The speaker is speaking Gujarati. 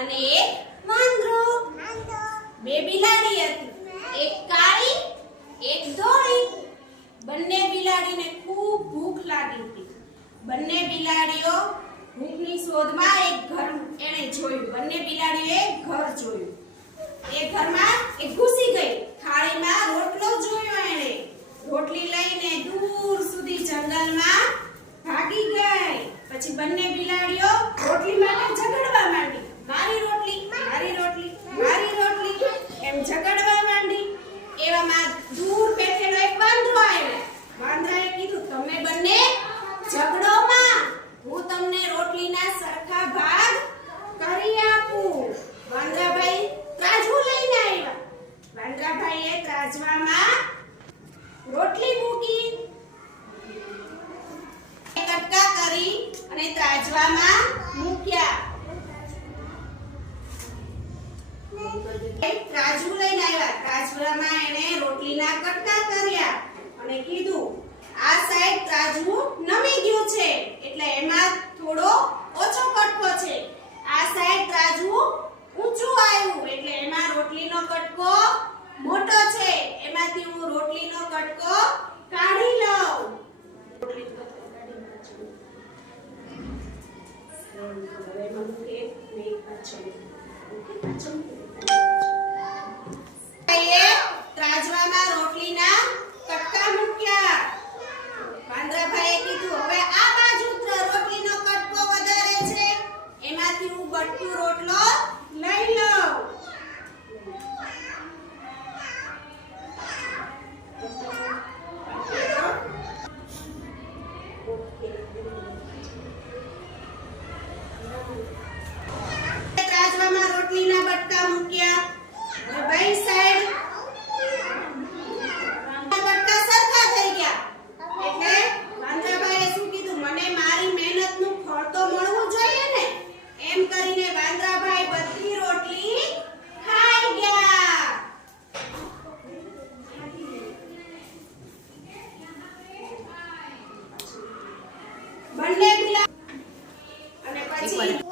અને એક વાંદરો. બે બિલાડી હતી, એક કાળી એક ધોળી. બંને બિલાડીને ખૂબ ભૂખ લાગી હતી. બંને બિલાડીઓ ભૂખની શોધમાં એક ઘર એણે જોયું. બંને બિલાડીઓએ એક ઘર જોયું. એ ઘરમાં એ ઘૂસી ગઈ. થાળીમાં રોટલો જોયો એણે. રોટલી લઈને દૂર સુધી જંગલમાં ભાગી ગઈ. પછી બંને બિલાડીઓ રોટલી માટે ઝઘડવા માંડી. મારી રોટલી, મારી રોટલી, મારી રોટલી એમ ઝઘડવા માંડી. એવામાં દૂર બેઠેલો એક વાંદરો આવ્યો. વાંદરાએ કીધું, તમે બંને ઝઘડોમાં, હું તમને રોટલીના સરખા ભાગ કરી આપું. વાંદરાભાઈ ત્રાજવું લઈને આવ્યા. વાંદરાભાઈએ ત્રાજવામાં રોટલી મૂકી, કટકા કરી અને ત્રાજવામાં મૂક્યા. ત્રાજવું લઈને આવ્યા. ત્રાજવામાં એને રોટલીના કટકા કર્યા અને કીધું, આ સાઈડ ત્રાજવું નમી ગયું છે એટલે એમાં થોડો ઓછો કટકો છે. આ સાઈડ ત્રાજવું ઊંચું આવ્યું એટલે એમાં રોટલીનો કટકો મોટો છે. એમાંથી હું રોટલીનો કટકો કાઢી લઉં. ત્રાજવામાં રોટલીના કટકા મૂક્યા. વાંદરાભાઈએ કીધું, હવે આ બાજુ રોટલીનો કટકો વધારે છે, એમાંથી હું બટકું રોટલો લઈ લઉં. ત્રાજવામાં રોટલીના બટકા મૂક્યા. હવે બે સાઈડ બટકા સરખા થઈ ગયા. એટલે વાંદરાભાઈએ શું કીધું, મને મારી મહેનતનું ફળ તો મળવું જોઈએ ને. એમ કરીને વાંદરાભાઈ બધી રોટલી ખાઈ ગયા. બંને બિલાડી અને પછી